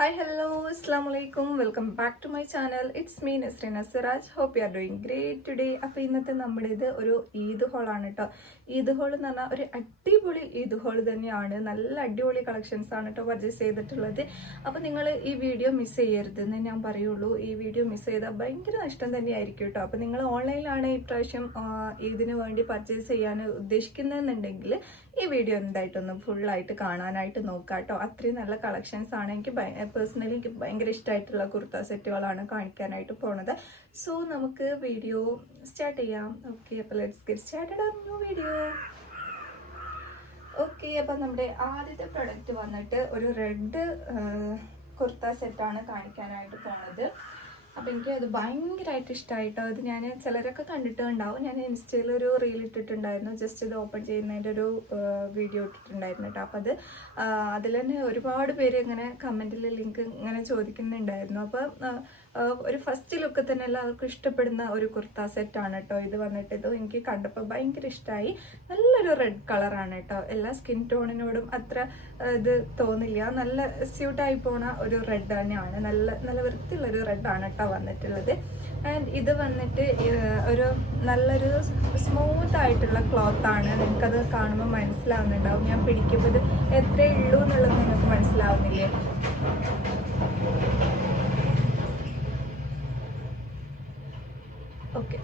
Hi, hello, assalamu alaikum. Welcome back to my channel. It's me Nasrina Siraj. Hope you are doing great today. അപ്പോൾ ഇന്നത്തെ നമ്മുടേത് ഒരു ഈദ് ഹോളാണ് കേട്ടോ. Eid whole എന്ന് പറഞ്ഞാൽ ഒരു അടിപൊളി ഈദ് ഹോൾ തന്നെയാണ്. നല്ല അടിപൊളി കളക്ഷൻസ് ആണ് കേട്ടോ പർച്ചേസ് ചെയ്തിട്ടുള്ളത്. അപ്പോൾ നിങ്ങൾ ഈ വീഡിയോ മിസ് ചെയ്യരുതെന്ന് ഞാൻ പറയുള്ളൂ. ഈ വീഡിയോ മിസ് ചെയ്താൽ ഭയങ്കര നഷ്ടം തന്നെയായിരിക്കും കേട്ടോ. അപ്പോൾ നിങ്ങൾ ഓൺലൈനിലാണ് ഇപ്രാവശ്യം ഇതിന് വേണ്ടി പർച്ചേസ് ചെയ്യാൻ ഉദ്ദേശിക്കുന്നതെന്നുണ്ടെങ്കിൽ ഈ വീഡിയോ എന്തായിട്ടൊന്ന് ഫുള്ളായിട്ട് കാണാനായിട്ട് നോക്കാം കേട്ടോ. അത്രയും നല്ല കളക്ഷൻസ് ആണ്. പേഴ്സണലി എനിക്ക് ഭയങ്കര ഇഷ്ടമായിട്ടുള്ള കുർത്ത സെറ്റുകളാണ് കാണിക്കാനായിട്ട് പോണത്. സോ നമുക്ക് വീഡിയോ സ്റ്റാർട്ട് ചെയ്യാം. ഓക്കെ, അപ്പോൾ let's get started on new video. Okay, അപ്പം നമ്മുടെ ആദ്യത്തെ പ്രൊഡക്റ്റ് വന്നിട്ട് ഒരു റെഡ് കുർത്ത സെറ്റാണ് കാണിക്കാനായിട്ട് പോണത്. അപ്പം എനിക്ക് അത് ഭയങ്കരമായിട്ട് ഇഷ്ടമായിട്ടോ. അത് ഞാൻ ചിലരൊക്കെ കണ്ടിട്ടുണ്ടാവും. ഞാൻ ഇൻസ്റ്റയിൽ ഒരു റീൽ ഇട്ടിട്ടുണ്ടായിരുന്നു. ജസ്റ്റ് ഇത് ഓപ്പൺ ചെയ്യുന്നതിൻ്റെ ഒരു വീഡിയോ ഇട്ടിട്ടുണ്ടായിരുന്നു കേട്ടോ. അപ്പം അതിൽ തന്നെ ഒരുപാട് പേര് ഇങ്ങനെ കമൻറ്റിൽ ലിങ്ക് ഇങ്ങനെ ചോദിക്കുന്നുണ്ടായിരുന്നു. അപ്പം ഒരു ഫസ്റ്റ് ലുക്ക് തന്നെ എല്ലാവർക്കും ഇഷ്ടപ്പെടുന്ന ഒരു കുർത്ത സെറ്റാണ് കേട്ടോ ഇത് വന്നിട്ട്. ഇത് എനിക്ക് കണ്ടപ്പോൾ ഭയങ്കര ഇഷ്ടമായി. നല്ലൊരു റെഡ് കളറാണ് കേട്ടോ. എല്ലാ സ്കിൻ ടോണിനോടും അത്ര ഇത് തോന്നില്ല. നല്ല സ്യൂട്ടായി പോണ ഒരു റെഡ് തന്നെയാണ്. നല്ല വൃത്തിയുള്ളൊരു റെഡാണ് കേട്ടോ വന്നിട്ടുള്ളത്. ആൻഡ് ഇത് വന്നിട്ട് നല്ലൊരു സ്മൂത്ത് ആയിട്ടുള്ള ക്ലോത്താണ്. നിങ്ങൾക്കത് കാണുമ്പോൾ മനസ്സിലാവുന്നുണ്ടാവും. ഞാൻ പിടിക്കുമ്പോൾ ഇത് എത്രയേ ഉള്ളൂ എന്നുള്ളത് നിങ്ങൾക്ക് മനസ്സിലാവുന്നില്ലേ? ഓക്കെ,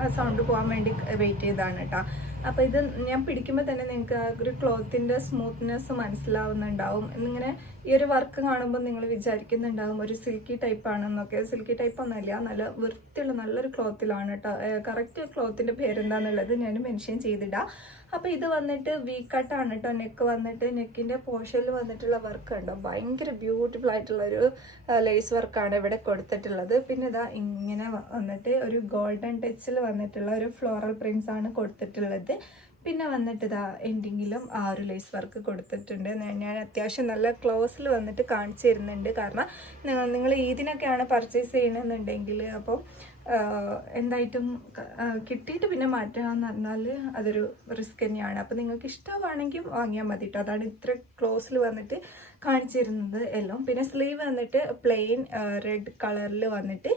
ആ സൗണ്ട് പോകാൻ വേണ്ടി വെയിറ്റ് ചെയ്താണ് കേട്ടോ. അപ്പോൾ ഇത് ഞാൻ പിടിക്കുമ്പോൾ തന്നെ നിങ്ങൾക്ക് ഒരു ക്ലോത്തിൻ്റെ സ്മൂത്ത്നെസ് മനസ്സിലാവുന്നുണ്ടാവും. ഇങ്ങനെ ഈ ഒരു വർക്ക് കാണുമ്പോൾ നിങ്ങൾ വിചാരിക്കുന്നുണ്ടാവും ഒരു സിൽക്കി ടൈപ്പ് ആണെന്നൊക്കെ. സിൽക്കി ടൈപ്പ് ഒന്നുമല്ല, നല്ല വൃത്തിയുള്ള നല്ലൊരു ക്ലോത്തിലാണ് കേട്ടോ. കറക്റ്റ് ക്ലോത്തിൻ്റെ പേരെന്താണെന്നുള്ളത് ഞാൻ മെൻഷൻ ചെയ്തിടാം. അപ്പോൾ ഇത് വന്നിട്ട് വി കട്ടാണ് കേട്ടോ. നെക്ക് വന്നിട്ട് നെക്കിൻ്റെ പോർഷനിൽ വന്നിട്ടുള്ള വർക്ക് ഉണ്ടോ, ഭയങ്കര ബ്യൂട്ടിഫുൾ ആയിട്ടുള്ളൊരു ലേസ് വർക്കാണ് ഇവിടെ കൊടുത്തിട്ടുള്ളത്. പിന്നെ ഇതാ ഇങ്ങനെ വന്നിട്ട് ഒരു ഗോൾഡൻ ടച്ചിൽ വന്നിട്ടുള്ള ഒരു ഫ്ലോറൽ പ്രിൻസ് ആണ് കൊടുത്തിട്ടുള്ളത്. പിന്നെ വന്നിട്ട് ഇതാ എൻഡിങ്ങിലും ആ ഒരു ലേസ് വർക്ക് കൊടുത്തിട്ടുണ്ട്. ഞാൻ അത്യാവശ്യം നല്ല ക്ലോസിൽ വന്നിട്ട് കാണിച്ചു തരുന്നുണ്ട്. കാരണം നിങ്ങൾ ഇതിനൊക്കെയാണ് പർച്ചേസ് ചെയ്യണമെന്നുണ്ടെങ്കിൽ അപ്പം എന്തായിട്ടും കിട്ടിയിട്ട് പിന്നെ മാറ്റുകയെന്ന് പറഞ്ഞാൽ അതൊരു റിസ്ക് തന്നെയാണ്. അപ്പോൾ നിങ്ങൾക്ക് ഇഷ്ടമാണെങ്കിൽ വാങ്ങിയാൽ മതി കേട്ടോ. അതാണ് ഇത്ര ക്ലോസിൽ വന്നിട്ട് കാണിച്ചു തരുന്നത് എല്ലാം. പിന്നെ സ്ലീവ് വന്നിട്ട് പ്ലെയിൻ റെഡ് കളറിൽ വന്നിട്ട്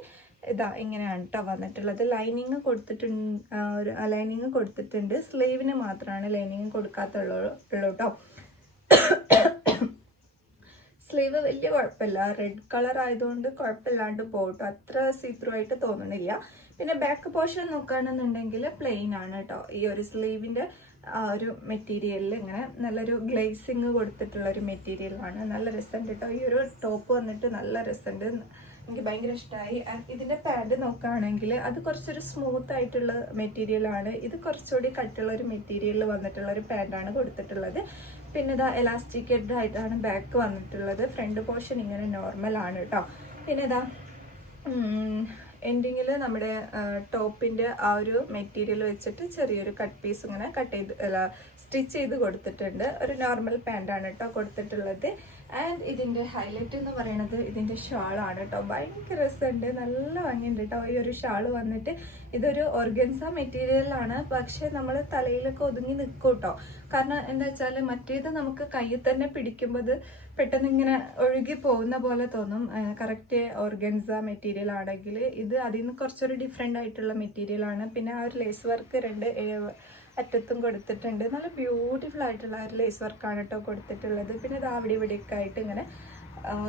ഇതാ ഇങ്ങനെയാണ് കേട്ടോ വന്നിട്ടുള്ളത്. ലൈനിങ് കൊടുത്തിട്ടുണ്ട്. സ്ലീവിന് മാത്രമാണ് ലൈനിങ് കൊടുക്കാത്തുള്ളൂ കേട്ടോ. സ്ലീവ് വലിയ കുഴപ്പമില്ല, റെഡ് കളർ ആയതുകൊണ്ട് കുഴപ്പമില്ലാണ്ട് പോകട്ടോ. അത്ര സീത്രൂ ആയിട്ട് തോന്നണില്ല. പിന്നെ ബാക്ക് പോർഷൻ നോക്കുകയാണെന്നുണ്ടെങ്കിൽ പ്ലെയിൻ ആണ് കേട്ടോ. ഈ ഒരു സ്ലീവിൻ്റെ ആ ഒരു മെറ്റീരിയലിൽ ഇങ്ങനെ നല്ലൊരു ഗ്ലേസിങ് കൊടുത്തിട്ടുള്ള ഒരു മെറ്റീരിയലാണ്. നല്ല രസമുണ്ട് കേട്ടോ. ഈ ഒരു ടോപ്പ് വന്നിട്ട് നല്ല രസമുണ്ട്, എനിക്ക് ഭയങ്കര ഇഷ്ടമായി. ഇതിൻ്റെ പാഡ് നോക്കുകയാണെങ്കിൽ അത് കുറച്ചൊരു സ്മൂത്ത് ആയിട്ടുള്ള മെറ്റീരിയലാണ്. ഇത് കുറച്ചുകൂടി കട്ടുള്ള ഒരു മെറ്റീരിയലിൽ വന്നിട്ടുള്ള ഒരു പാഡാണ് കൊടുത്തിട്ടുള്ളത്. പിന്നെ ഇതാ എലാസ്റ്റിക്കേറ്റഡ് ആയിട്ടാണ് ബാക്ക് വന്നിട്ടുള്ളത്. ഫ്രണ്ട് പോർഷൻ ഇങ്ങനെ നോർമലാണ് കേട്ടോ. പിന്നെ ഇതാ എൻഡിങ്ങിൽ നമ്മുടെ ടോപ്പിൻ്റെ ആ ഒരു മെറ്റീരിയൽ വെച്ചിട്ട് ചെറിയൊരു കട്ട് പീസ് ഇങ്ങനെ സ്റ്റിച്ച് ചെയ്ത് കൊടുത്തിട്ടുണ്ട്. ഒരു നോർമൽ പാൻറ്റാണ് കേട്ടോ കൊടുത്തിട്ടുള്ളത്. ആൻഡ് ഇതിൻ്റെ ഹൈലൈറ്റ് എന്ന് പറയുന്നത് ഇതിൻ്റെ ഷാളാണ് കേട്ടോ. ഭയങ്കര രസമുണ്ട്, നല്ല ഭംഗിയുണ്ട് കേട്ടോ. ഈ ഒരു ഷാള് വന്നിട്ട് ഇതൊരു ഓർഗൻസ മെറ്റീരിയലാണ്. പക്ഷെ നമ്മൾ തലയിലൊക്കെ ഒതുങ്ങി നിൽക്കും കേട്ടോ. കാരണം എന്താ വെച്ചാൽ മറ്റേത് നമുക്ക് കയ്യിൽ തന്നെ പിടിക്കുമ്പോൾ ഇത് പെട്ടെന്ന് ഇങ്ങനെ ഒഴുകി പോകുന്ന പോലെ തോന്നും. കറക്റ്റ് ഓർഗൻസ മെറ്റീരിയൽ ആണെങ്കിൽ ഇത് അതിൽ നിന്ന് കുറച്ചൊരു ഡിഫറെൻ്റ് ആയിട്ടുള്ള മെറ്റീരിയലാണ്. പിന്നെ ആ ഒരു ലേസ് വർക്ക് രണ്ട് അറ്റത്തും കൊടുത്തിട്ടുണ്ട്. നല്ല ബ്യൂട്ടിഫുൾ ആയിട്ടുള്ള ഒരു ലേസ് വർക്കാണ് കേട്ടോ കൊടുത്തിട്ടുള്ളത്. പിന്നെ ഇത് അവിടെ ഇവിടെയൊക്കെ ആയിട്ട് ഇങ്ങനെ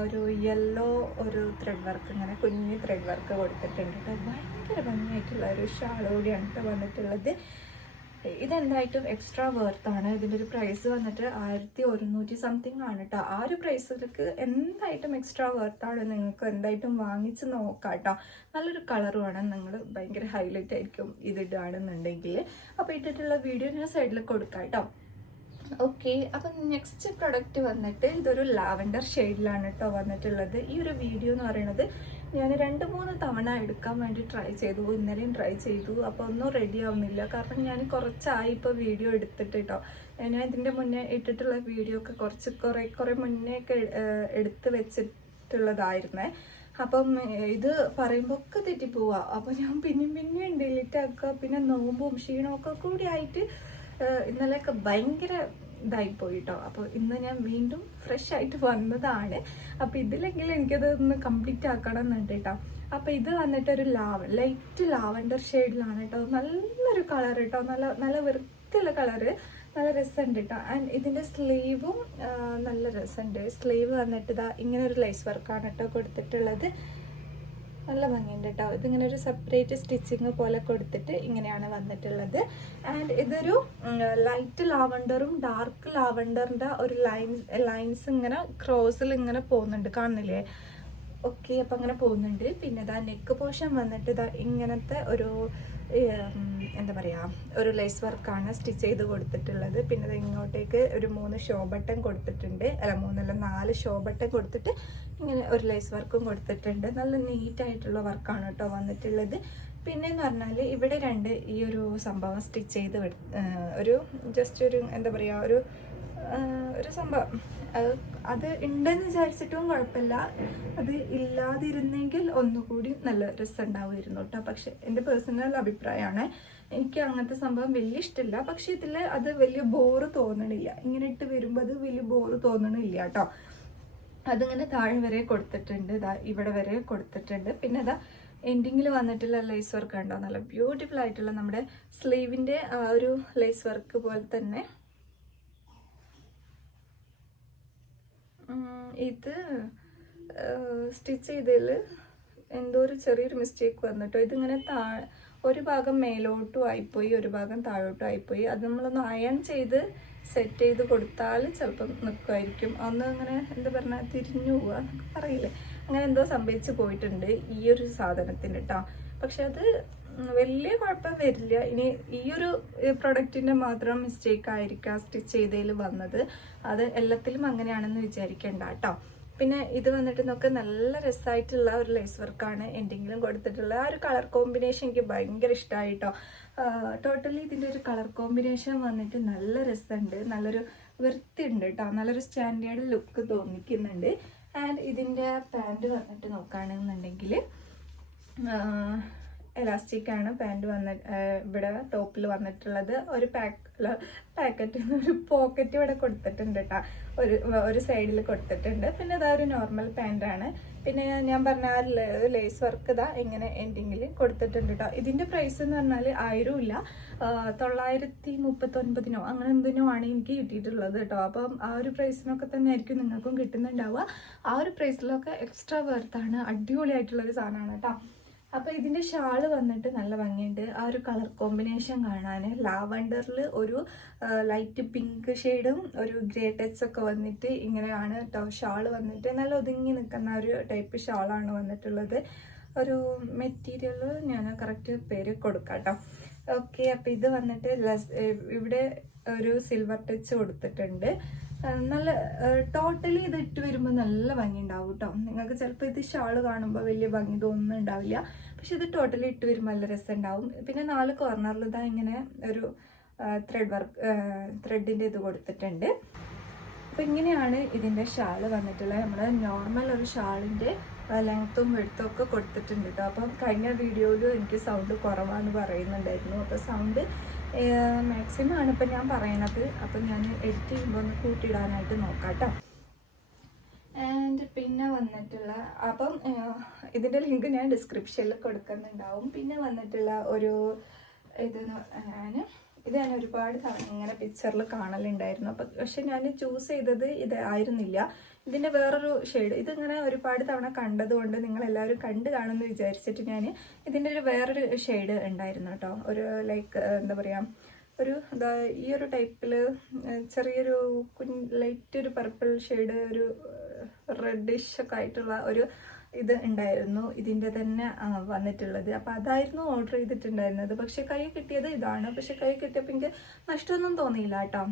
ഒരു യെല്ലോ ഒരു ത്രെഡ് വർക്ക്, ഇങ്ങനെ കുഞ്ഞ് ത്രെഡ് വർക്ക് കൊടുത്തിട്ടുണ്ട് കേട്ടോ. ഭയങ്കര ഭംഗിയായിട്ടുള്ള ഒരു ഷാൾ കൂടിയാണ് കേട്ടോ വന്നിട്ടുള്ളത്. ഇതെന്തായിട്ടും എക്സ്ട്രാ വേർത്താണ്. ഇതിൻ്റെ ഒരു പ്രൈസ് വന്നിട്ട് 1100 സംതിങ് ആണ് കേട്ടോ. ആ ഒരു പ്രൈസിലേക്ക് എന്തായിട്ടും എക്സ്ട്രാ വേർത്താണ്. നിങ്ങൾക്ക് എന്തായിട്ടും വാങ്ങിച്ച് നോക്കാം കേട്ടോ. നല്ലൊരു കളറുമാണ്. നിങ്ങൾ ഭയങ്കര ഹൈലൈറ്റ് ആയിരിക്കും ഇതിടുകയാണെന്നുണ്ടെങ്കിൽ. അപ്പോൾ ഇട്ടിട്ടുള്ള വീഡിയോ ഞാൻ സൈഡിൽ കൊടുക്കാം കേട്ടോ. ഓക്കെ, അപ്പം നെക്സ്റ്റ് പ്രൊഡക്റ്റ് വന്നിട്ട് ഇതൊരു ലാവൻഡർ ഷെയ്ഡിലാണ് കേട്ടോ വന്നിട്ടുള്ളത്. ഈ ഒരു വീഡിയോ എന്ന് പറയുന്നത് ഞാൻ 2-3 തവണ എടുക്കാൻ വേണ്ടി ട്രൈ ചെയ്തു. ഇന്നലെയും ട്രൈ ചെയ്തു. അപ്പോൾ ഒന്നും റെഡി ആവുന്നില്ല. കാരണം ഞാൻ കുറച്ചായി ഇപ്പോൾ വീഡിയോ എടുത്തിട്ട് കേട്ടോ. ഞാൻ ഇതിൻ്റെ മുന്നേ ഇട്ടിട്ടുള്ള വീഡിയോ ഒക്കെ കുറേ മുന്നേ ഒക്കെ എടുത്ത് വെച്ചിട്ടുള്ളതായിരുന്നേ. അപ്പം ഇത് പറയുമ്പോൾ ഒക്കെ തെറ്റിപ്പോവുക. അപ്പോൾ ഞാൻ പിന്നെയും ഡിലീറ്റ് ആക്കുക. പിന്നെ നോമ്പും ക്ഷീണമൊക്കെ കൂടി ആയിട്ട് ഇന്നലെയൊക്കെ ഭയങ്കര ഇതായിപ്പോയി കേട്ടോ. അപ്പോൾ ഇന്ന് ഞാൻ വീണ്ടും ഫ്രഷ് ആയിട്ട് വന്നതാണ്. അപ്പോൾ ഇതിലെങ്കിലും എനിക്കത് ഒന്ന് കംപ്ലീറ്റ് ആക്കണം എന്നുണ്ട് കേട്ടോ. അപ്പോൾ ഇത് വന്നിട്ടൊരു ലൈറ്റ് ലാവൻഡർ ഷെയ്ഡിലാണ് കേട്ടോ. നല്ലൊരു കളർ കേട്ടോ, നല്ല വൃത്തിയുള്ള കളറ്, നല്ല രസമുണ്ട് കേട്ടോ. ആൻഡ് ഇതിൻ്റെ സ്ലീവും നല്ല രസമുണ്ട്. സ്ലീവ് വന്നിട്ട് ഇതാ ഇങ്ങനെ ഒരു ലേസ് വർക്കാണ് കേട്ടോ കൊടുത്തിട്ടുള്ളത്. നല്ല ഭംഗിയുണ്ട് കേട്ടോ. ഇതിങ്ങനെ ഒരു സെപ്പറേറ്റ് സ്റ്റിച്ചിങ് പോലെ കൊടുത്തിട്ട് ഇങ്ങനെയാണ് വന്നിട്ടുള്ളത്. ആൻഡ് ഇതൊരു ലൈറ്റ് ലാവണ്ടറും ഡാർക്ക് ലാവണ്ടറിൻ്റെ ഒരു ലൈൻസ് ഇങ്ങനെ ക്രോസിൽ ഇങ്ങനെ പോകുന്നുണ്ട്, കാണുന്നില്ലേ? ഓക്കെ, അപ്പം അങ്ങനെ പോകുന്നുണ്ട്. പിന്നെ ഇതാ നെക്ക് പോർഷൻ വന്നിട്ട് ഇതാ ഇങ്ങനത്തെ ഒരു എന്താ പറയുക, ഒരു ലേസ് വർക്കാണ് സ്റ്റിച്ച് ചെയ്ത് കൊടുത്തിട്ടുള്ളത്. പിന്നെ ഇത് ഇങ്ങോട്ടേക്ക് ഒരു 3 ഷോ ബട്ടൺ കൊടുത്തിട്ടുണ്ട്, അല്ല 4 ഷോ ബട്ടൺ കൊടുത്തിട്ട് ഇങ്ങനെ ഒരു ലേസ് വർക്കും കൊടുത്തിട്ടുണ്ട്. നല്ല നീറ്റായിട്ടുള്ള വർക്കാണ് കേട്ടോ വന്നിട്ടുള്ളത്. പിന്നെയെന്ന് പറഞ്ഞാൽ ഇവിടെ 2 ഈ ഒരു സംഭവം സ്റ്റിച്ച് ചെയ്ത് ഒരു ജസ്റ്റ് ഒരു എന്താ പറയുക, ഒരു സംഭവം അത് ഉണ്ടെന്ന് വിചാരിച്ചിട്ടും കുഴപ്പമില്ല. അത് ഇല്ലാതിരുന്നെങ്കിൽ ഒന്നുകൂടി നല്ല രസം ഉണ്ടാവുമായിരുന്നു കേട്ടോ. പക്ഷെ എൻ്റെ പേഴ്സണൽ അഭിപ്രായമാണ്, എനിക്ക് അങ്ങനത്തെ സംഭവം വലിയ ഇഷ്ടമില്ല. പക്ഷെ ഇതിൽ അത് വലിയ ബോറ് തോന്നണില്ല. ഇങ്ങനെ ഇട്ട് വരുമ്പോൾ അത് വലിയ ബോറ് തോന്നണില്ല കേട്ടോ. അതിങ്ങനെ താഴെ വരെ കൊടുത്തിട്ടുണ്ട്, ഇതാ ഇവിടെ വരെ കൊടുത്തിട്ടുണ്ട്. പിന്നെ ഇതാ എൻഡിങ്ങിൽ വന്നിട്ടുള്ള ലേസ് വർക്ക് ഉണ്ടോ, നല്ല ബ്യൂട്ടിഫുൾ ആയിട്ടുള്ള നമ്മുടെ സ്ലീവിൻ്റെ ആ ഒരു ലേസ് വർക്ക് പോലെ തന്നെ. ഇത് സ്റ്റിച്ച് ചെയ്തതിൽ എന്തോ ഒരു ചെറിയൊരു മിസ്റ്റേക്ക് വന്നിട്ടോ. ഇതിങ്ങനെ ഒരു ഭാഗം മേലോട്ടും ആയിപ്പോയി, ഒരു ഭാഗം താഴോട്ടും ആയിപ്പോയി. അത് നമ്മളൊന്ന് അയൺ ചെയ്ത് സെറ്റ് ചെയ്ത് കൊടുത്താൽ ചിലപ്പം നിൽക്കുമായിരിക്കും. അന്ന് അങ്ങനെ എന്താ പറഞ്ഞാൽ തിരിഞ്ഞു പോവുക എന്നൊക്കെ പറയില്ലേ, അങ്ങനെ എന്തോ സംഭവിച്ച് പോയിട്ടുണ്ട് ഈ ഒരു സാധനത്തിന് കേട്ടോ. പക്ഷെ അത് വലിയ കുഴപ്പം വരില്ല. ഇനി ഈ ഒരു പ്രൊഡക്റ്റിൻ്റെ മാത്രം മിസ്റ്റേക്ക് ആയിരിക്കാം സ്റ്റിച്ച് ചെയ്തതിൽ വന്നത്. അത് എല്ലാത്തിലും അങ്ങനെയാണെന്ന് വിചാരിക്കേണ്ട കേട്ടോ. പിന്നെ ഇത് വന്നിട്ട് നമുക്ക് നല്ല രസമായിട്ടുള്ള ഒരു ലേസ് വർക്കാണ് എൻഡിങ്ങിലും കൊടുത്തിട്ടുള്ളത്. ആ ഒരു കളർ കോമ്പിനേഷൻ എനിക്ക് ഭയങ്കര ഇഷ്ടമായി കേട്ടോ. ടോട്ടലി ഇതിൻ്റെ ഒരു കളർ കോമ്പിനേഷൻ വന്നിട്ട് നല്ല രസമുണ്ട്, നല്ലൊരു വൃത്തി ഉണ്ട് കേട്ടോ, നല്ലൊരു സ്റ്റാൻഡേർഡ് ലുക്ക് തോന്നിക്കുന്നുണ്ട്. ആൻഡ് ഇതിൻ്റെ പാൻറ് വന്നിട്ട് നോക്കുകയാണെന്നുണ്ടെങ്കിൽ എലാസ്റ്റിക്കാണ് പാൻറ് ഇവിടെ ടോപ്പിൽ വന്നിട്ടുള്ളത്. ഒരു പാക്കറ്റ് ഒരു പോക്കറ്റ് ഇവിടെ കൊടുത്തിട്ടുണ്ട് കേട്ടോ, ഒരു സൈഡിൽ കൊടുത്തിട്ടുണ്ട്. പിന്നെ ഇതാ ഒരു നോർമൽ പാൻറ്റാണ്. പിന്നെ ഞാൻ പറഞ്ഞ ആ ലേസ് വർക്ക് ഇതാ ഇങ്ങനെ എൻഡിങ്ങിൽ കൊടുത്തിട്ടുണ്ട് കേട്ടോ. ഇതിൻ്റെ പ്രൈസ് എന്ന് പറഞ്ഞാൽ 1000 ഇല്ല, 939 അങ്ങനെ എന്തിനോ ആണ് എനിക്ക് കിട്ടിയിട്ടുള്ളത് കേട്ടോ. അപ്പം ആ ഒരു പ്രൈസിനൊക്കെ തന്നെ ആയിരിക്കും നിങ്ങൾക്കും കിട്ടുന്നുണ്ടാവുക. ആ ഒരു പ്രൈസിലൊക്കെ എക്സ്ട്രാ വെർത്താണ്, അടിപൊളിയായിട്ടുള്ളൊരു സാധനമാണ് കേട്ടോ. അപ്പോൾ ഇതിൻ്റെ ഷാള് വന്നിട്ട് നല്ല ഭംഗിയുണ്ട്. ആ ഒരു കളർ കോമ്പിനേഷൻ കാണാൻ ലാവണ്ടറിൽ ഒരു ലൈറ്റ് പിങ്ക് ഷെയ്ഡും ഒരു ഗ്രേ ടച്ച് ഒക്കെ വന്നിട്ട് ഇങ്ങനെയാണ് കേട്ടോ ഷാള് വന്നിട്ട്. നല്ല ഒതുങ്ങി നിൽക്കുന്ന ഒരു ടൈപ്പ് ഷാളാണ് വന്നിട്ടുള്ളത്. ഒരു മെറ്റീരിയൽ ഞാൻ കറക്റ്റ് പേര് കൊടുക്കാം കേട്ടോ. ഓക്കെ, അപ്പോൾ ഇത് വന്നിട്ട് ഇവിടെ ഒരു സിൽവർ ടച്ച് കൊടുത്തിട്ടുണ്ട്. നല്ല ടോട്ടലി ഇത് ഇട്ട് വരുമ്പോൾ നല്ല ഭംഗി ഉണ്ടാവും കേട്ടോ. നിങ്ങൾക്ക് ചിലപ്പോൾ ഇത് ഷാള് കാണുമ്പോൾ വലിയ ഭംഗി തോന്നുന്നുണ്ടാവില്ല, പക്ഷെ ഇത് ടോട്ടലി ഇട്ട് വരുമ്പോൾ നല്ല രസം ഉണ്ടാവും. പിന്നെ 4 കോർണറിൽ ഇതാ ഇങ്ങനെ ഒരു ത്രെഡിൻ്റെ ഇത് കൊടുത്തിട്ടുണ്ട്. അപ്പോൾ ഇങ്ങനെയാണ് ഇതിൻ്റെ ഷാള് വന്നിട്ടുള്ളത്. നമ്മുടെ നോർമൽ ഒരു ഷാളിൻ്റെ ലെങ്ത്തും വെടുത്തും ഒക്കെ കൊടുത്തിട്ടുണ്ട് കേട്ടോ. അപ്പം കഴിഞ്ഞ വീഡിയോയിൽ എനിക്ക് സൗണ്ട് കുറവാന്ന് പറയുന്നുണ്ടായിരുന്നു. അപ്പോൾ സൗണ്ട് മാക്സിമം ആണ് ഇപ്പം ഞാൻ പറയണത്. അപ്പം ഞാൻ എഡിറ്റ് ചെയ്യുമ്പോൾ ഒന്ന് കൂട്ടിയിടാനായിട്ട് നോക്കാം കേട്ടോ. ആൻഡ് പിന്നെ വന്നിട്ടുള്ള അപ്പം ഇതിൻ്റെ ലിങ്ക് ഞാൻ ഡിസ്ക്രിപ്ഷനിൽ കൊടുക്കുന്നുണ്ടാവും. പിന്നെ വന്നിട്ടുള്ള ഒരു ഇത് ഞാൻ ഒരുപാട് ഇങ്ങനെ പിക്ചറിൽ കാണലുണ്ടായിരുന്നു. അപ്പം പക്ഷെ ഞാൻ ചൂസ് ചെയ്തത് ഇത് ആയിരുന്നില്ല, ഇതിൻ്റെ വേറൊരു ഷെയ്ഡ്. ഇതിങ്ങനെ ഒരുപാട് തവണ കണ്ടതുകൊണ്ട് നിങ്ങളെല്ലാവരും കണ്ടു കാണുമെന്ന് വിചാരിച്ചിട്ട് ഞാൻ ഇതിൻ്റെ വേറൊരു ഷെയ്ഡ് ഉണ്ടായിരുന്നു കേട്ടോ. ഒരു ലൈക്ക് എന്താ പറയുക, ഒരു ഈ ഒരു ടൈപ്പിൽ ചെറിയൊരു ലൈറ്റ് ഒരു പർപ്പിൾ ഷെയ്ഡ്, ഒരു റെഡിഷ് ഒക്കെ ആയിട്ടുള്ള ഒരു ഇത് ഉണ്ടായിരുന്നു ഇതിൻ്റെ തന്നെ വന്നിട്ടുള്ളത്. അപ്പോൾ അതായിരുന്നു ഓർഡർ ചെയ്തിട്ടുണ്ടായിരുന്നത്. പക്ഷെ കൈ കിട്ടിയത് ഇതാണ്. പക്ഷെ കൈ കിട്ടിയപ്പോൾ എനിക്ക് നഷ്ടമൊന്നും തോന്നിയില്ല കേട്ടോ.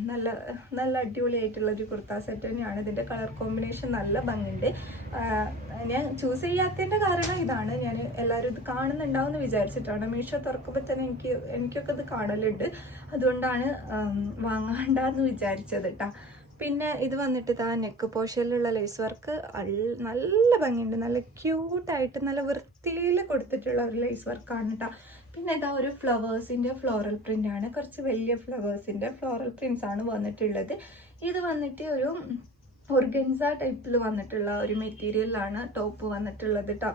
നല്ല അടിപൊളിയായിട്ടുള്ളൊരു കുർത്ത സെറ്റ് തന്നെയാണ്. ഇതിൻ്റെ കളർ കോമ്പിനേഷൻ നല്ല ഭംഗിയുണ്ട്. ഞാൻ ചൂസ് ചെയ്യാത്തതിൻ്റെ കാരണം ഇതാണ്, ഞാൻ എല്ലാവരും ഇത് കാണുന്നുണ്ടാവും എന്ന് വിചാരിച്ചിട്ടാണ്. മീഷോ തുറക്കുമ്പോൾ തന്നെ എനിക്കൊക്കെ ഇത് കാണലുണ്ട്, അതുകൊണ്ടാണ് വാങ്ങാണ്ടെന്ന് വിചാരിച്ചത് കേട്ടോ. പിന്നെ ഇത് വന്നിട്ട് ഇതാ നെക്ക് പോർഷനിലുള്ള ലേസ് വർക്ക് നല്ല ഭംഗിയുണ്ട്, നല്ല ക്യൂട്ടായിട്ട് നല്ല വൃത്തിയിൽ കൊടുത്തിട്ടുള്ള ഒരു ലേസ് വർക്കാണ് കേട്ടോ. പിന്നെ ഇതാ ഒരു ഫ്ലവേഴ്സിൻ്റെ ഫ്ലോറൽ പ്രിൻ്റ് ആണ്, കുറച്ച് വലിയ ഫ്ലവേഴ്സിൻ്റെ ഫ്ലോറൽ പ്രിൻസ് ആണ് വന്നിട്ടുള്ളത്. ഇത് വന്നിട്ട് ഒരു ഓർഗൻസ ടൈപ്പിൽ വന്നിട്ടുള്ള ഒരു മെറ്റീരിയലാണ് ടോപ്പ് വന്നിട്ടുള്ളത് കേട്ടോ.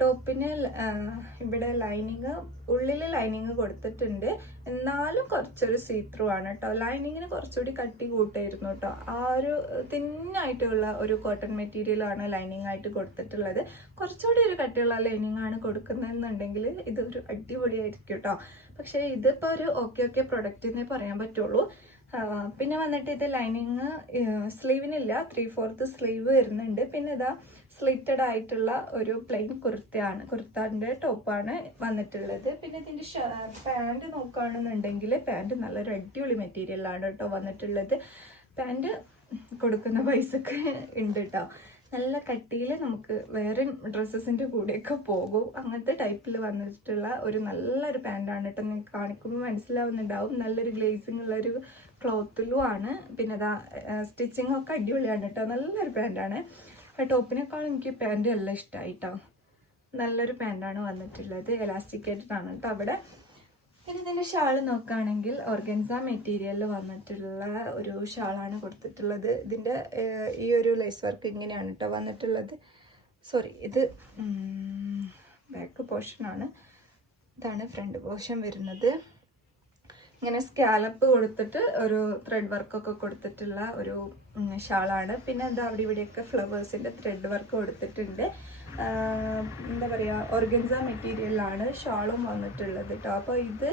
ടോപ്പിന് ഇവിടെ ലൈനിങ്, ഉള്ളിൽ ലൈനിങ് കൊടുത്തിട്ടുണ്ട്, എന്നാലും കുറച്ചൊരു സീത്രൂ ആണ് കേട്ടോ. ലൈനിങ്ങിന് കുറച്ചുകൂടി കട്ടി കൂട്ടായിരുന്നു കേട്ടോ. ആ ഒരു തിന്നായിട്ടുള്ള ഒരു കോട്ടൺ മെറ്റീരിയലാണ് ലൈനിങ് ആയിട്ട് കൊടുത്തിട്ടുള്ളത്. കുറച്ചുകൂടി ഒരു കട്ടിയുള്ള ലൈനിങ് ആണ് കൊടുക്കുന്നതെന്നുണ്ടെങ്കിൽ ഇതൊരു അടിപൊളിയായിരിക്കും കേട്ടോ. പക്ഷേ ഇതിപ്പോൾ ഒരു ഓക്കെ പ്രൊഡക്റ്റ് എന്നേ പറയാൻ പറ്റുള്ളൂ. പിന്നെ വന്നിട്ട് ഇത് ലൈനിങ് സ്ലീവിനില്ല, 3/4 സ്ലീവ് വരുന്നുണ്ട്. പിന്നെ ഇതാ സ്ലിറ്റഡ് ആയിട്ടുള്ള ഒരു പ്ലെയിൻ കുർത്താൻ്റെ ടോപ്പാണ് വന്നിട്ടുള്ളത്. പിന്നെ ഇതിൻ്റെ പാൻറ് നോക്കുകയാണെന്നുണ്ടെങ്കിൽ പാൻറ് നല്ലൊരു അടിപൊളി മെറ്റീരിയലാണ് കേട്ടോ വന്നിട്ടുള്ളത്. പാൻറ് കൊടുക്കുന്ന പൈസക്ക് ഉണ്ട് കേട്ടോ. നല്ല കട്ടിയിൽ നമുക്ക് വേറെ ഡ്രസ്സസിൻ്റെ കൂടെയൊക്കെ പോകും, അങ്ങനത്തെ ടൈപ്പിൽ വന്നിട്ടുള്ള ഒരു നല്ലൊരു പാൻറ്റാണ് കേട്ടോ. നിങ്ങൾക്ക് കാണിക്കുമ്പോൾ മനസ്സിലാവുന്നുണ്ടാവും. നല്ലൊരു ഗ്ലേസിങ് ഉള്ളൊരു ക്ലോത്തിലും ആണ്. പിന്നെ അതാ സ്റ്റിച്ചിങ് ഒക്കെ അടിപൊളിയാണ് കേട്ടോ. നല്ലൊരു പാൻറ്റാണ്. ടോപ്പിനേക്കാളും എനിക്ക് പാൻറ് എല്ലാം ഇഷ്ടമായി കേട്ടോ. നല്ലൊരു പാൻറ്റാണ് വന്നിട്ടുള്ളത്, എലാസ്റ്റിക്കേറ്റഡ് കേട്ടോ അവിടെ. പിന്നെ ഇതിൻ്റെ ഷാള് നോക്കുകയാണെങ്കിൽ ഓർഗൻസ മെറ്റീരിയലിൽ വന്നിട്ടുള്ള ഒരു ഷാളാണ് കൊടുത്തിട്ടുള്ളത്. ഇതിൻ്റെ ഈ ഒരു ലേസ് വർക്ക് ഇങ്ങനെയാണ് കേട്ടോ വന്നിട്ടുള്ളത്. സോറി, ഇത് ബാക്ക് പോർഷനാണ്, ഇതാണ് ഫ്രണ്ട് പോർഷൻ വരുന്നത്. ഇങ്ങനെ സ്കാലപ്പ് കൊടുത്തിട്ട് ഒരു ത്രെഡ് വർക്കൊക്കെ കൊടുത്തിട്ടുള്ള ഒരു ഷാളാണ്. പിന്നെ എന്താ അവിടെ ഇവിടെയൊക്കെ ഫ്ലവേഴ്സിൻ്റെ ത്രെഡ് വർക്ക് കൊടുത്തിട്ടുണ്ട്. എന്താ പറയുക, ഓർഗൻസ മെറ്റീരിയലാണ് ഷാളും വന്നിട്ടുള്ളത് കേട്ടോ. അപ്പോൾ ഇത്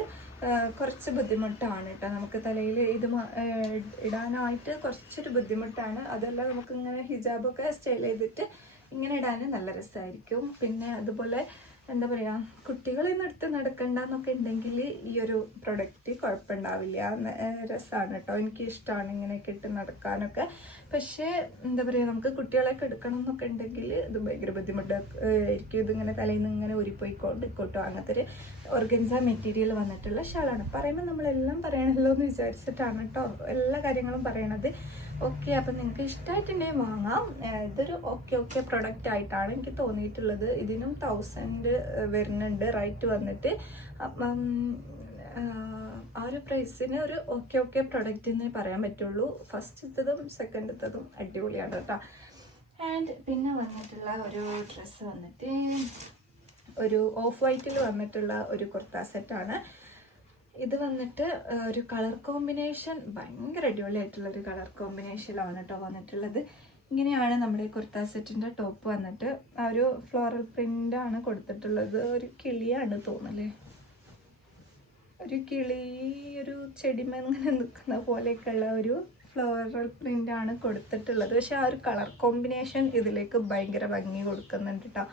കുറച്ച് ബുദ്ധിമുട്ടാണ് കേട്ടോ, നമുക്ക് തലയിൽ ഇത് ഇടാനായിട്ട് കുറച്ചൊരു ബുദ്ധിമുട്ടാണ്. അതെല്ലാം നമുക്ക് ഇങ്ങനെ ഹിജാബൊക്കെ സ്റ്റൈൽ ചെയ്തിട്ട് ഇങ്ങനെ ഇടാൻ നല്ല രസമായിരിക്കും. പിന്നെ അതുപോലെ എന്താ പറയുക, കുട്ടികളെ എടുത്ത് നടക്കണ്ടെന്നൊക്കെ ഉണ്ടെങ്കിൽ ഈ ഒരു പ്രൊഡക്റ്റ് കുഴപ്പമുണ്ടാവില്ല, രസമാണ് കേട്ടോ. എനിക്ക് ഇഷ്ടമാണ് ഇങ്ങനെയൊക്കെ ഇട്ട് നടക്കാനൊക്കെ. പക്ഷേ എന്താ പറയുക, നമുക്ക് കുട്ടികളെയൊക്കെ എടുക്കണം എന്നൊക്കെ ഉണ്ടെങ്കിൽ ഇത് ഭയങ്കര ബുദ്ധിമുട്ടായിരിക്കും. ഇതിങ്ങനെ തലയിൽ നിന്ന് ഇങ്ങനെ ഉരിപ്പോയിക്കൊണ്ടിരിക്കോട്ടോ. അങ്ങനത്തെ ഒരു ഓർഗൻസ മെറ്റീരിയൽ വന്നിട്ടുള്ള ഷാളാണ്. പറയുമ്പോൾ നമ്മളെല്ലാം പറയണമല്ലോ എന്ന് വിചാരിച്ചിട്ടാണ് കേട്ടോ എല്ലാ കാര്യങ്ങളും പറയണത്. ഓക്കെ, അപ്പം നിങ്ങൾക്ക് ഇഷ്ടമായിട്ടുണ്ടെങ്കിൽ വാങ്ങാം. ഇതൊരു ഓക്കെ പ്രൊഡക്റ്റ് ആയിട്ടാണ് എനിക്ക് തോന്നിയിട്ടുള്ളത്. ഇതിനും 1000 വരുന്നുണ്ട് റേറ്റ് വന്നിട്ട്. അപ്പം ആ ഒരു പ്രൈസിന് ഒരു ഓക്കെ പ്രൊഡക്റ്റ് എന്നേ പറയാൻ പറ്റുള്ളൂ. ഫസ്റ്റത്തതും സെക്കൻഡത്തതും അടിപൊളിയാണ് കേട്ടോ. ആൻഡ് പിന്നെ വന്നിട്ടുള്ള ഒരു ഡ്രസ്സ് വന്നിട്ട് ഒരു ഓഫ് വൈറ്റിൽ വന്നിട്ടുള്ള ഒരു കുർത്ത സെറ്റാണ്. ഇത് വന്നിട്ട് ഒരു കളർ കോമ്പിനേഷൻ ഭയങ്കര അടിപൊളിയായിട്ടുള്ളൊരു കളർ കോമ്പിനേഷനിലാണ് കേട്ടോ വന്നിട്ടുള്ളത്. ഇങ്ങനെയാണ് നമ്മുടെ കുർത്ത സെറ്റിൻ്റെ ടോപ്പ് വന്നിട്ട്. ആ ഒരു ഫ്ലോറൽ പ്രിൻ്റാണ് കൊടുത്തിട്ടുള്ളത്. ഒരു കിളിയാണ് തോന്നല്ലേ, ഒരു കിളി ഒരു ചെടിമങ്ങനെ നിൽക്കുന്ന പോലെയൊക്കെയുള്ള ഒരു ഫ്ലോറൽ പ്രിൻ്റാണ് കൊടുത്തിട്ടുള്ളത്. പക്ഷെ ആ ഒരു കളർ കോമ്പിനേഷൻ ഇതിലേക്ക് ഭയങ്കര ഭംഗി കൊടുക്കുന്നുണ്ട് കേട്ടോ.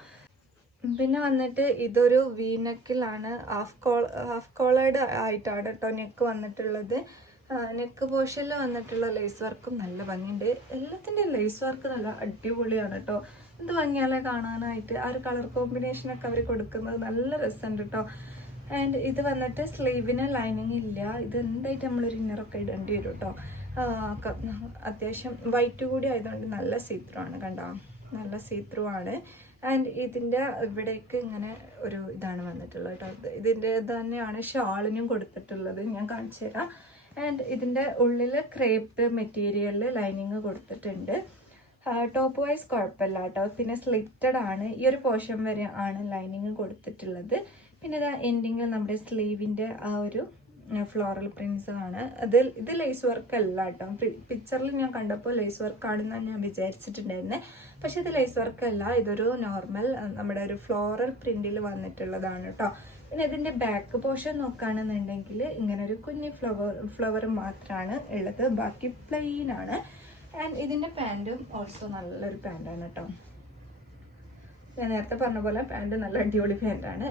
പിന്നെ വന്നിട്ട് ഇതൊരു വീനെക്കിലാണ്, ഹാഫ് കോളേഡ് ആയിട്ടാണ് കേട്ടോ നെക്ക് വന്നിട്ടുള്ളത്. നെക്ക് പോർഷനിൽ വന്നിട്ടുള്ള ലേസ് വർക്കും നല്ല ഭംഗിയുണ്ട്. എല്ലാത്തിൻ്റെ ലേസ് വർക്ക് നല്ല അടിപൊളിയാണ് കേട്ടോ. എന്ത് ഭംഗിയാലേ കാണാനായിട്ട്. ആ ഒരു കളർ കോമ്പിനേഷനൊക്കെ അവർ കൊടുക്കുന്നത് നല്ല രസമുണ്ട് കേട്ടോ. ആൻഡ് ഇത് വന്നിട്ട് സ്ലീവിന് ലൈനിങ് ഇല്ല. ഇത് എന്തായിട്ട് നമ്മളൊരു ഇന്നറൊക്കെ ഇടേണ്ടി വരും കേട്ടോ. അത്യാവശ്യം വൈറ്റ് കൂടി ആയതുകൊണ്ട് നല്ല സീത്രൂ ആണ്, കണ്ടോ, നല്ല സീത്രൂ ആണ്. ആൻഡ് ഇതിൻ്റെ ഇവിടേക്ക് ഇങ്ങനെ ഒരു ഇതാണ് വന്നിട്ടുള്ളത് കേട്ടോ. ഇതിൻ്റെ തന്നെയാണ് ഷാളിനും കൊടുത്തിട്ടുള്ളത്, ഞാൻ കാണിച്ചു തരാം. ആൻഡ് ഇതിൻ്റെ ഉള്ളിൽ ക്രേപ്പ് മെറ്റീരിയലിൽ ലൈനിങ് കൊടുത്തിട്ടുണ്ട്. ടോപ്പ് വൈസ് കുഴപ്പമില്ല കേട്ടോ. പിന്നെ സ്ലിറ്റഡ് ആണ്, ഈ ഒരു പോർഷൻ വരെ ആണ് ലൈനിങ് കൊടുത്തിട്ടുള്ളത്. പിന്നെ ഇത് എൻഡിങ്ങിൽ നമ്മുടെ സ്ലീവിൻ്റെ ആ ഒരു ഫ്ലോറൽ പ്രിൻസ് ആണ്. ഇത് ലേസ് വർക്ക് അല്ല കേട്ടോ. പിക്ചറിൽ ഞാൻ കണ്ടപ്പോൾ ലേസ് വർക്ക് ആണെന്നാണ് ഞാൻ വിചാരിച്ചിട്ടുണ്ടായിരുന്നത്. പക്ഷെ ഇത് ലേസ് വർക്ക് അല്ല, ഇതൊരു നോർമൽ നമ്മുടെ ഒരു ഫ്ലോറൽ പ്രിന്റിൽ വന്നിട്ടുള്ളതാണ് കേട്ടോ. പിന്നെ ഇതിൻ്റെ ബാക്ക് പോർഷൻ നോക്കുകയാണെന്നുണ്ടെങ്കിൽ ഇങ്ങനെ ഒരു കുഞ്ഞി ഫ്ലവർ മാത്രമാണ് ഉള്ളത്, ബാക്കി പ്ലെയിൻ ആണ്. ആൻഡ് ഇതിൻ്റെ പാൻറ്റും ഓൾസോ നല്ലൊരു പാൻറ്റാണ് കേട്ടോ. ഞാൻ നേരത്തെ പറഞ്ഞ പോലെ പാൻറ് നല്ല അടിപൊളി പാൻറ്റാണ്.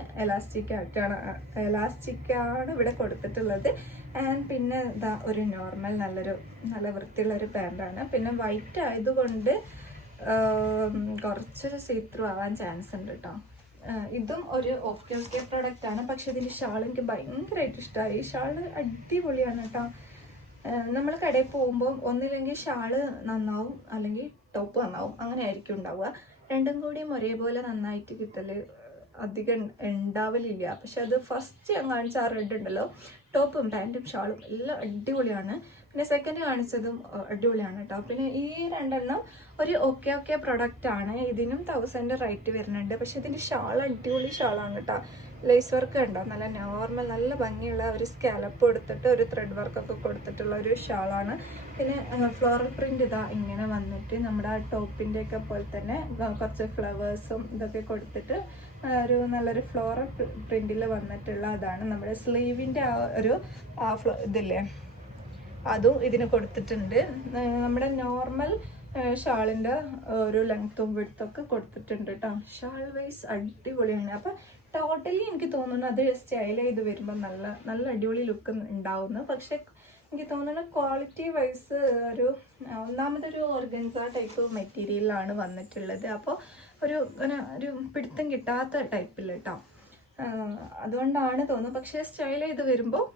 എലാസ്റ്റിക്കാണ് ഇവിടെ കൊടുത്തിട്ടുള്ളത്. ആൻഡ് പിന്നെ ഇതാ ഒരു നോർമൽ നല്ല വൃത്തിയുള്ളൊരു പാൻറ്റാണ്. പിന്നെ വൈറ്റ് ആയതുകൊണ്ട് കുറച്ചൊരു സീത്രൂ ആവാൻ ചാൻസ് ഉണ്ട് കേട്ടോ. ഇതും ഒരു ഓക്കെ പ്രൊഡക്റ്റ് ആണ്. പക്ഷെ ഇതിൻ്റെ ഷാൾ എനിക്ക് ഭയങ്കരമായിട്ട് ഇഷ്ടമായി. ഷാള് അടിപൊളിയാണ് കേട്ടോ. നമ്മൾ കടയിൽ പോകുമ്പോൾ ഒന്നില്ലെങ്കിൽ ഷാള് നന്നാവും അല്ലെങ്കിൽ ടോപ്പ് നന്നാവും, അങ്ങനെ ആയിരിക്കും ഉണ്ടാവുക. രണ്ടും കൂടിയും ഒരേപോലെ നന്നായിട്ട് കിട്ടൽ അധികം ഉണ്ടാവലില്ല. പക്ഷെ അത് ഫസ്റ്റ് ഞാൻ കാണിച്ച ആ റെഡ് ഉണ്ടല്ലോ, ടോപ്പും പാൻറ്റും ഷാളും എല്ലാം അടിപൊളിയാണ്. പിന്നെ സെക്കൻഡ് കാണിച്ചതും അടിപൊളിയാണ് കേട്ടോ. പിന്നെ ഈ രണ്ടെണ്ണം ഒരു ഓക്കെ പ്രൊഡക്റ്റ് ആണ്. ഇതിനും 1000 റേറ്റ് വരുന്നുണ്ട്. പക്ഷെ ഇതിൻ്റെ ഷാൾ അടിപൊളി ഷാളാണ് കേട്ടോ. ലേസ് വർക്ക് ഉണ്ടോ, നല്ല നോർമൽ നല്ല ഭംഗിയുള്ള ഒരു സ്കാലപ്പ് കൊടുത്തിട്ട് ഒരു ത്രെഡ് വർക്കൊക്കെ കൊടുത്തിട്ടുള്ള ഒരു ഷാളാണ്. പിന്നെ ഫ്ലോറൽ പ്രിന്റ് ഇതാ ഇങ്ങനെ വന്നിട്ട് നമ്മുടെ ആ ടോപ്പിൻ്റെ ഒക്കെ പോലെ തന്നെ കുറച്ച് ഫ്ലവേഴ്സും ഇതൊക്കെ കൊടുത്തിട്ട് ഒരു നല്ലൊരു ഫ്ലോറൽ പ്രിന്റിൽ വന്നിട്ടുള്ള അതാണ്. നമ്മുടെ സ്ലീവിൻ്റെ ആ ഒരു ഇതില്ലേ, അതും ഇതിന് കൊടുത്തിട്ടുണ്ട്. നമ്മുടെ നോർമൽ ഷാളിൻ്റെ ഒരു ലെങ്ത്തും വിഡ്ത്തൊക്കെ കൊടുത്തിട്ടുണ്ട് കേട്ടോ. ഷാൾ വൈസ് അടിപൊളിയാണ്. അപ്പം ടോട്ടലി എനിക്ക് തോന്നുന്നു അത് സ്റ്റൈൽ ചെയ്ത് വരുമ്പോൾ നല്ല നല്ല അടിപൊളി ലുക്ക് ഉണ്ടാവുന്നു. പക്ഷെ എനിക്ക് തോന്നുന്നു ക്വാളിറ്റി വൈസ് ഒരു ഒന്നാമതൊരു ഓർഗൻസ ടൈപ്പ് മെറ്റീരിയലാണ് വന്നിട്ടുള്ളത്. അപ്പോൾ ഒരു പിടുത്തം കിട്ടാത്ത ടൈപ്പിൽ കേട്ടോ. അതുകൊണ്ടാണ് തോന്നുന്നത്. പക്ഷേ സ്റ്റൈൽ ചെയ്ത് വരുമ്പോൾ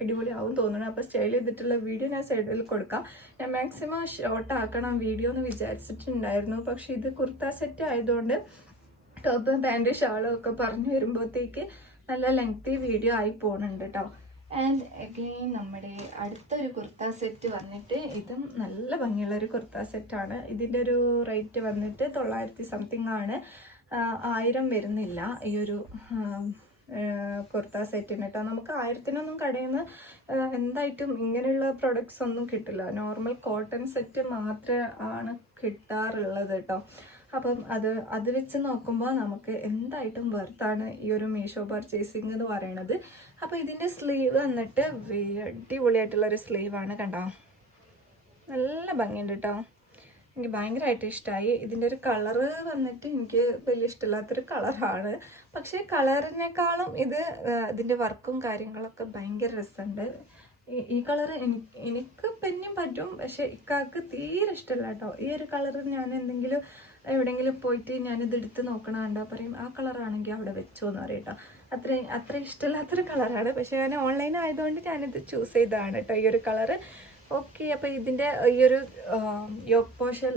അടിപൊളിയാവും തോന്നുന്നു. അപ്പോൾ സ്റ്റൈൽ ചെയ്തിട്ടുള്ള വീഡിയോ ഞാൻ സൈഡിൽ കൊടുക്കാം. ഞാൻ മാക്സിമം ഷോർട്ട് ആക്കണം വീഡിയോ എന്ന് വിചാരിച്ചിട്ടുണ്ടായിരുന്നു. പക്ഷെ ഇത് കുർത്ത സെറ്റ് ആയതുകൊണ്ട് ടോപ്പ് പാൻറ് ഷാളും ഒക്കെ പറഞ്ഞു വരുമ്പോഴത്തേക്ക് നല്ല ലെങ്തി വീഡിയോ ആയി പോകുന്നുണ്ട് കേട്ടോ. ആൻഡ് അഗെയിൻ നമ്മുടെ അടുത്തൊരു കുർത്ത സെറ്റ് വന്നിട്ട് ഇതും നല്ല ഭംഗിയുള്ളൊരു കുർത്ത സെറ്റാണ്. ഇതിൻ്റെ ഒരു റേറ്റ് വന്നിട്ട് 900 സംതിങ് ആണ്. 1000 വരുന്നില്ല ഈ ഒരു കുർത്ത സെറ്റിന് കേട്ടോ. നമുക്ക് 1000-നൊന്നും കടയിൽ നിന്ന് എന്തായിട്ടും ഇങ്ങനെയുള്ള പ്രൊഡക്ട്സ് ഒന്നും കിട്ടില്ല. നോർമൽ കോട്ടൺ സെറ്റ് മാത്രമേ ആണ് കിട്ടാറുള്ളത് കേട്ടോ. അപ്പം അത് വെച്ച് നോക്കുമ്പോൾ നമുക്ക് എന്തായിട്ടും വെർത്താണ് ഈ ഒരു മീഷോ പർച്ചേസിങ് എന്ന് പറയണത്. അപ്പോൾ ഇതിൻ്റെ സ്ലീവ് വന്നിട്ട് അടിപൊളിയായിട്ടുള്ളൊരു സ്ലീവാണ് കണ്ടോ. നല്ല ഭംഗിയുണ്ട് കേട്ടോ. എനിക്ക് ഭയങ്കരമായിട്ട് ഇഷ്ടമായി. ഇതിൻ്റെ ഒരു കളറ് വന്നിട്ട് എനിക്ക് വലിയ ഇഷ്ടമില്ലാത്തൊരു കളറാണ്. പക്ഷേ കളറിനേക്കാളും ഇതിൻ്റെ വർക്കും കാര്യങ്ങളൊക്കെ ഭയങ്കര രസമുണ്ട്. ഈ കളറ് എനിക്ക് പിന്നെയും പറ്റും. പക്ഷെ ഇക്കാക്ക് തീരെ ഇഷ്ടമല്ല കേട്ടോ. ഈ ഒരു കളറ് ഞാൻ എന്തെങ്കിലും എവിടെയെങ്കിലും പോയിട്ട് ഞാനിത് എടുത്ത് നോക്കണ പറയും ആ കളറാണെങ്കിൽ അവിടെ വെച്ചോന്ന് പറയും കേട്ടോ. അത്ര ഇഷ്ടമില്ലാത്തൊരു കളറാണ്. പക്ഷെ ഞാൻ ഓൺലൈൻ ആയതുകൊണ്ട് ഞാനിത് ചൂസ് ചെയ്തതാണ് കേട്ടോ ഈ ഒരു കളറ്. ഓക്കെ, അപ്പോൾ ഇതിൻ്റെ ഈ ഒരു യോക്ക് പോർഷൻ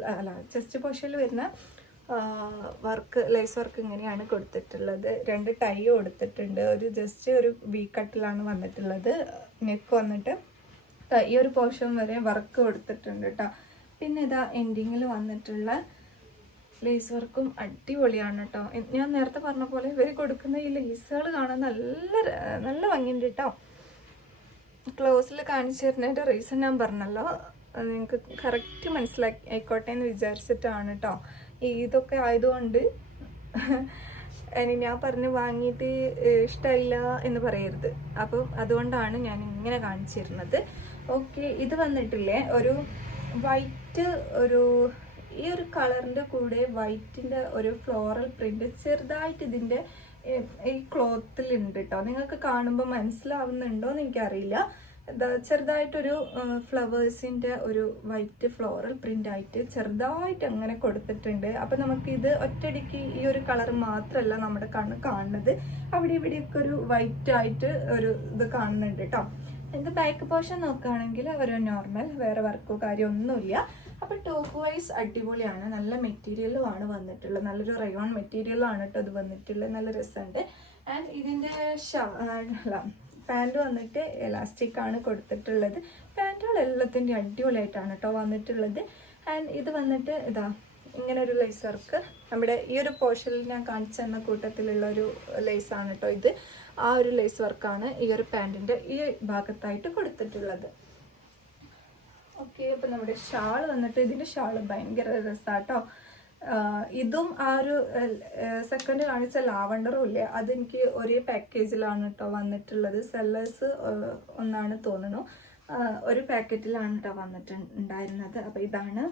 ചെസ്റ്റ് പോർഷനിൽ വരുന്ന വർക്ക് ലേസ് വർക്ക് ഇങ്ങനെയാണ് കൊടുത്തിട്ടുള്ളത്. 2 ടൈ കൊടുത്തിട്ടുണ്ട്. ജസ്റ്റ് ഒരു വി കട്ടിലാണ് വന്നിട്ടുള്ളത്. നെക്ക് വന്നിട്ട് ഈ ഒരു പോർഷൻ വരെ വർക്ക് കൊടുത്തിട്ടുണ്ട് കേട്ടോ. പിന്നെ ഇതാ എൻഡിങ്ങിൽ വന്നിട്ടുള്ള ലേസ് വർക്കും അടിപൊളിയാണ് കേട്ടോ. ഞാൻ നേരത്തെ പറഞ്ഞ പോലെ ഇവർ കൊടുക്കുന്ന ഈ ലേസുകൾ കാണാൻ നല്ല ഭംഗിയുണ്ട് കേട്ടോ. ക്ലോസിൽ കാണിച്ചു തരുന്നതിൻ്റെ റീസൺ ഞാൻ പറഞ്ഞല്ലോ, നിങ്ങൾക്ക് കറക്റ്റ് ആയിക്കോട്ടെ എന്ന് വിചാരിച്ചിട്ടാണ് കേട്ടോ. ഇതൊക്കെ ആയതുകൊണ്ട് ഞാൻ പറഞ്ഞ് വാങ്ങിയിട്ട് ഇഷ്ടമില്ല എന്ന് പറയരുത്. അപ്പം അതുകൊണ്ടാണ് ഞാൻ ഇങ്ങനെ കാണിച്ചിരുന്നത്. ഓക്കെ, ഇത് വന്നിട്ടില്ലേ ഒരു വൈറ്റ് ഈ ഒരു കളറിൻ്റെ കൂടെ വൈറ്റിൻ്റെ ഒരു ഫ്ലോറൽ പ്രിന്റ് ചെറുതായിട്ട് ഇതിൻ്റെ ഈ ക്ലോത്തിലുണ്ട് കേട്ടോ. നിങ്ങൾക്ക് കാണുമ്പോൾ മനസ്സിലാവുന്നുണ്ടോ എന്ന് എനിക്കറിയില്ല. ചെറുതായിട്ടൊരു ഫ്ലവേഴ്സിൻ്റെ ഒരു വൈറ്റ് ഫ്ലോറൽ പ്രിന്റ് ആയിട്ട് ചെറുതായിട്ട് അങ്ങനെ കൊടുത്തിട്ടുണ്ട്. അപ്പം നമുക്കിത് ഒറ്റയടിക്ക് ഈ ഒരു കളർ മാത്രമല്ല നമ്മുടെ കണ്ണ് കാണുന്നത്, അവിടെ ഇവിടെയൊക്കെ ഒരു വൈറ്റ് ആയിട്ട് ഒരു ഇത് കാണുന്നുണ്ട് കേട്ടോ. ഇത് ബാക്ക് പോർഷൻ നോക്കുകയാണെങ്കിൽ ഒരു നോർമൽ, വേറെ വർക്കോ കാര്യമൊന്നുമില്ല. അപ്പോൾ ടോപ്പ് വൈസ് അടിപൊളിയാണ്. നല്ല മെറ്റീരിയലും ആണ് വന്നിട്ടുള്ളത്. നല്ലൊരു റയോൺ മെറ്റീരിയലും ആണ് കേട്ടോ ഇത് വന്നിട്ടുള്ളത്. നല്ല രസമുണ്ട്. ആൻഡ് ഇതിൻ്റെ പാൻറ് വന്നിട്ട് എലാസ്റ്റിക് ആണ് കൊടുത്തിട്ടുള്ളത്. പാൻറ്റുകൾ എല്ലാത്തിൻ്റെ അടിപൊളിയായിട്ടാണ് കേട്ടോ വന്നിട്ടുള്ളത്. ആൻഡ് ഇത് വന്നിട്ട് ഇതാ ഇങ്ങനെ ഒരു ലേസ് വർക്ക് നമ്മുടെ ഈ ഒരു പോർഷനിൽ ഞാൻ കാണിച്ചു തന്ന കൂട്ടത്തിലുള്ള ഒരു ലേസാണ് കേട്ടോ ഇത്. ആ ഒരു ലേസ് വർക്കാണ് ഈ ഒരു പാൻറ്റിൻ്റെ ഈ ഭാഗത്തായിട്ട് കൊടുത്തിട്ടുള്ളത്. ഓക്കെ, അപ്പം നമ്മുടെ ഷാൾ വന്നിട്ട് ഇതിൻ്റെ ഷാൾ ഭയങ്കര രസമാട്ടോ. ഇതും ആ ഒരു സെക്കൻഡ് കാണിച്ച ലാവണ്ടറും ഇല്ലേ, അതെനിക്ക് ഒരേ പാക്കേജിലാണ് കേട്ടോ വന്നിട്ടുള്ളത്. സെല്ലേഴ്സ് ഒന്നാണ് തോന്നുന്നു, ഒരു പാക്കറ്റിലാണ് കേട്ടോ വന്നിട്ടുണ്ടായിരുന്നത്. അപ്പോൾ ഇതാണ്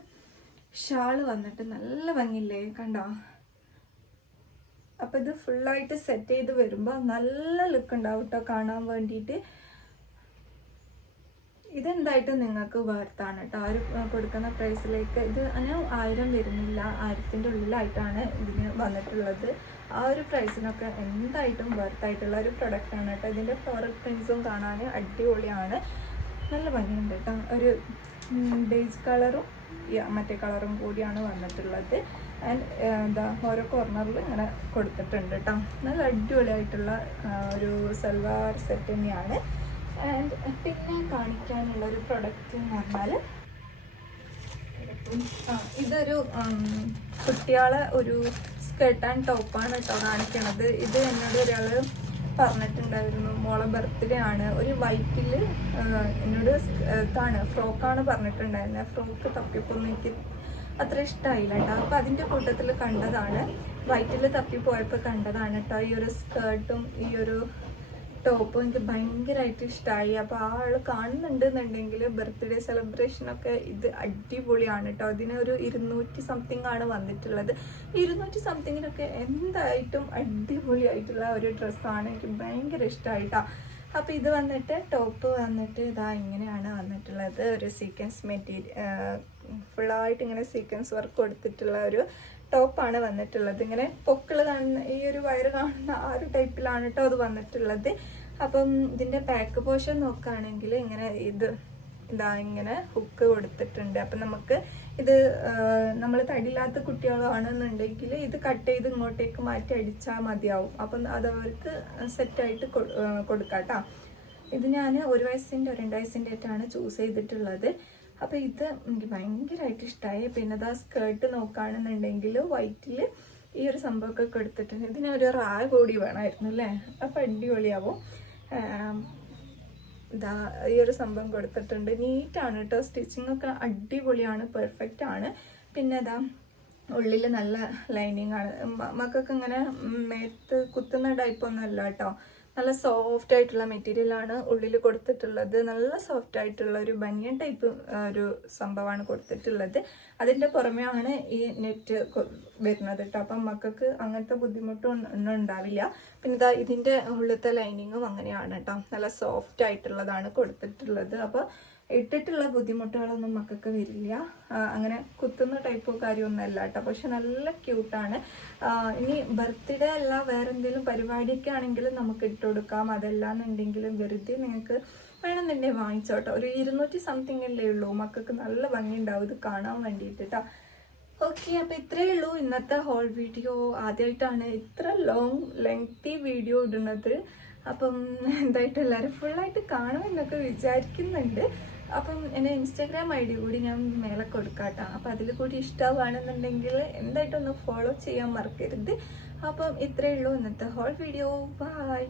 ഷാള് വന്നിട്ട് നല്ല ഭംഗിയില്ലേ കണ്ടോ. അപ്പം ഇത് ഫുള്ളായിട്ട് സെറ്റ് ചെയ്ത് വരുമ്പോൾ നല്ല ലുക്ക് ഉണ്ടാവും കേട്ടോ കാണാൻ വേണ്ടിയിട്ട്. ഇതെന്തായിട്ടും നിങ്ങൾക്ക് വേർത്താണ് കേട്ടോ. ആ ഒരു കൊടുക്കുന്ന പ്രൈസിലേക്ക് ഇത് 1000 വരുന്നില്ല, 1000-ൻ്റെ ഉള്ളിലായിട്ടാണ് ഇതിന് വന്നിട്ടുള്ളത്. ആ ഒരു പ്രൈസിനൊക്കെ എന്തായിട്ടും വേർത്തായിട്ടുള്ള ഒരു പ്രൊഡക്റ്റാണ് കേട്ടോ. ഇതിൻ്റെ ഫ്ലോറൽ പ്രിൻസും കാണാൻ അടിപൊളിയാണ്, നല്ല ഭംഗിയുണ്ട് കേട്ടോ. ഒരു ബേജ് കളറും മറ്റേ കളറും കൂടിയാണ് വന്നിട്ടുള്ളത്. ആൻഡ് എന്താ ഓരോ കോർണറിൽ ഇങ്ങനെ കൊടുത്തിട്ടുണ്ട് കേട്ടോ. നല്ല അടിപൊളിയായിട്ടുള്ള ഒരു സൽവാർ സെറ്റ് തന്നെയാണ്. ആൻഡ് പിന്നെ കാണിക്കാനുള്ള ഒരു പ്രൊഡക്റ്റ് എന്ന് പറഞ്ഞാൽ ഇതൊരു കുട്ടികളെ ഒരു സ്കേർട്ട് ആൻഡ് ടോപ്പാണ് കേട്ടോ കാണിക്കണത്. ഇത് എന്നോട് ഒരാൾ പറഞ്ഞിട്ടുണ്ടായിരുന്നു, മോളെ ബർത്ത്ഡേ ആണ്, ഒരു വൈറ്റിൽ എന്നോട് ഫ്രോക്കാണ് പറഞ്ഞിട്ടുണ്ടായിരുന്നത്. ഫ്രോക്ക് തപ്പിപ്പൊന്നും എനിക്ക് അത്ര ഇഷ്ടമായില്ല കേട്ടോ. അപ്പോൾ അതിൻ്റെ കൂട്ടത്തിൽ കണ്ടതാണ്, വൈറ്റിൽ തപ്പിപ്പോയപ്പോൾ കണ്ടതാണ് കേട്ടോ ഈ ഒരു സ്കേർട്ടും ഈ ഒരു ടോപ്പും എനിക്ക് ഭയങ്കരമായിട്ട് ഇഷ്ടമായി. അപ്പോൾ ആ ആൾ കാണുന്നുണ്ടെന്നുണ്ടെങ്കിൽ ബർത്ത്ഡേ സെലിബ്രേഷനൊക്കെ ഇത് അടിപൊളിയാണ് കേട്ടോ. അതിന് ഒരു 200 സംതിങ് ആണ് വന്നിട്ടുള്ളത്. 200 സംതിങ്ങിനൊക്കെ എന്തായിട്ടും അടിപൊളിയായിട്ടുള്ള ഒരു ഡ്രസ്സാണ്, എനിക്ക് ഭയങ്കര ഇഷ്ടമായിട്ടോ. അപ്പോൾ ഇത് വന്നിട്ട് ടോപ്പ് വന്നിട്ട് ഇതാ ഇങ്ങനെയാണ് വന്നിട്ടുള്ളത്. ഒരു സീക്വൻസ് ഫുള്ളായിട്ട് ഇങ്ങനെ സീക്വൻസ് വർക്ക് കൊടുത്തിട്ടുള്ള ഒരു ടോപ്പാണ് വന്നിട്ടുള്ളത്. ഇങ്ങനെ പൊക്കിൾ കാണുന്ന ഈ ഒരു വയറ് കാണുന്ന ആ ഒരു ടൈപ്പിലാണ് കേട്ടോ അത് വന്നിട്ടുള്ളത്. അപ്പം ഇതിൻ്റെ ബാക്ക് പോർഷൻ നോക്കുകയാണെങ്കിൽ ഇങ്ങനെ ഇതാ ഇങ്ങനെ ഹുക്ക് കൊടുത്തിട്ടുണ്ട്. അപ്പം നമുക്ക് ഇത് നമ്മൾ തടിയില്ലാത്ത കുട്ടികളാണെന്നുണ്ടെങ്കിൽ ഇത് കട്ട് ചെയ്ത് ഇങ്ങോട്ടേക്ക് മാറ്റി അടിച്ചാൽ മതിയാവും. അപ്പം അതവർക്ക് സെറ്റായിട്ട് കൊടുക്കാം കേട്ടോ. ഇത് ഞാൻ 1 വയസ്സിൻ്റെ 2 വയസ്സിൻ്റെ ആയിട്ടാണ് ചൂസ് ചെയ്തിട്ടുള്ളത്. അപ്പോൾ ഇത് എനിക്ക് ഭയങ്കരമായിട്ട് ഇഷ്ടമായി. പിന്നെ ഇതാ സ്കേർട്ട് നോക്കുകയാണെന്നുണ്ടെങ്കിൽ വൈറ്റിൽ ഈ ഒരു സംഭവമൊക്കെ കൊടുത്തിട്ടുണ്ട്. ഇതിനൊരു കൂടി വേണമായിരുന്നു അല്ലേ, അപ്പോൾ അടിപൊളിയാവും. ഇതാ ഈ ഒരു സംഭവം കൊടുത്തിട്ടുണ്ട്. നീറ്റാണ് കേട്ടോ, സ്റ്റിച്ചിങ് ഒക്കെ അടിപൊളിയാണ്, പെർഫെക്റ്റ് ആണ്. പിന്നെ ഇതാ ഉള്ളിൽ നല്ല ലൈനിങ് ആണ്. മക്കൾക്ക് ഇങ്ങനെ മേത്ത് കുത്തുന്ന ടൈപ്പൊന്നും അല്ല കേട്ടോ, നല്ല സോഫ്റ്റ് ആയിട്ടുള്ള മെറ്റീരിയലാണ് ഉള്ളിൽ കൊടുത്തിട്ടുള്ളത്. നല്ല സോഫ്റ്റ് ആയിട്ടുള്ള ഒരു ബനിയൻ ടൈപ്പ് ഒരു സംഭവമാണ് കൊടുത്തിട്ടുള്ളത്. അതിൻ്റെ പുറമെയാണ് ഈ നെറ്റ് വരുന്നത് കേട്ടോ. അപ്പം മക്കൾക്ക് അങ്ങനത്തെ ബുദ്ധിമുട്ടൊന്നും ഉണ്ടാവില്ല. പിന്നെ ഇതാ ഇതിൻ്റെ ഉള്ളിലത്തെ ലൈനിങ്ങും അങ്ങനെയാണ് കേട്ടോ, നല്ല സോഫ്റ്റ് ആയിട്ടുള്ളതാണ് കൊടുത്തിട്ടുള്ളത്. അപ്പോൾ ഇട്ടിട്ടുള്ള ബുദ്ധിമുട്ടുകളൊന്നും മക്കൾക്ക് വരില്ല. അങ്ങനെ കുത്തുന്ന ടൈപ്പോ കാര്യമൊന്നും അല്ല കേട്ടോ, പക്ഷെ നല്ല ക്യൂട്ടാണ്. ഇനി ബർത്ത്ഡേ അല്ല വേറെ എന്തെങ്കിലും പരിപാടിയൊക്കെ ആണെങ്കിലും നമുക്ക് ഇട്ട് കൊടുക്കാം. അതല്ലാന്നുണ്ടെങ്കിലും വെറുതെ നിങ്ങൾക്ക് വേണമെന്നുണ്ടെങ്കിൽ വാങ്ങിച്ചോട്ടോ. ഒരു 200 സംതിങ് അല്ലേ ഉള്ളൂ, മക്കൾക്ക് നല്ല ഭംഗിയുണ്ടാവും ഇത് കാണാൻ വേണ്ടിയിട്ട് കേട്ടോ. ഓക്കെ, അപ്പോൾ ഇത്രയേ ഉള്ളൂ ഇന്നത്തെ ഹോൾ വീഡിയോ. ആദ്യമായിട്ടാണ് ഇത്ര ലെങ്തി വീഡിയോ ഇടുന്നത്. അപ്പം എന്തായിട്ട് എല്ലാവരും ഫുള്ളായിട്ട് കാണുമെന്നൊക്കെ വിചാരിക്കുന്നുണ്ട്. അപ്പം എൻ്റെ ഇൻസ്റ്റാഗ്രാം ID കൂടി ഞാൻ മേലെ കൊടുക്കാം കേട്ടോ. അപ്പം അതിൽ കൂടി ഇഷ്ടമാണെന്നുണ്ടെങ്കിൽ എന്തായിട്ടൊന്ന് ഫോളോ ചെയ്യാൻ മറക്കരുത്. അപ്പം ഇത്രയേ ഉള്ളൂ ഇന്നത്തെ ഹോൾ വീഡിയോ. ബൈ.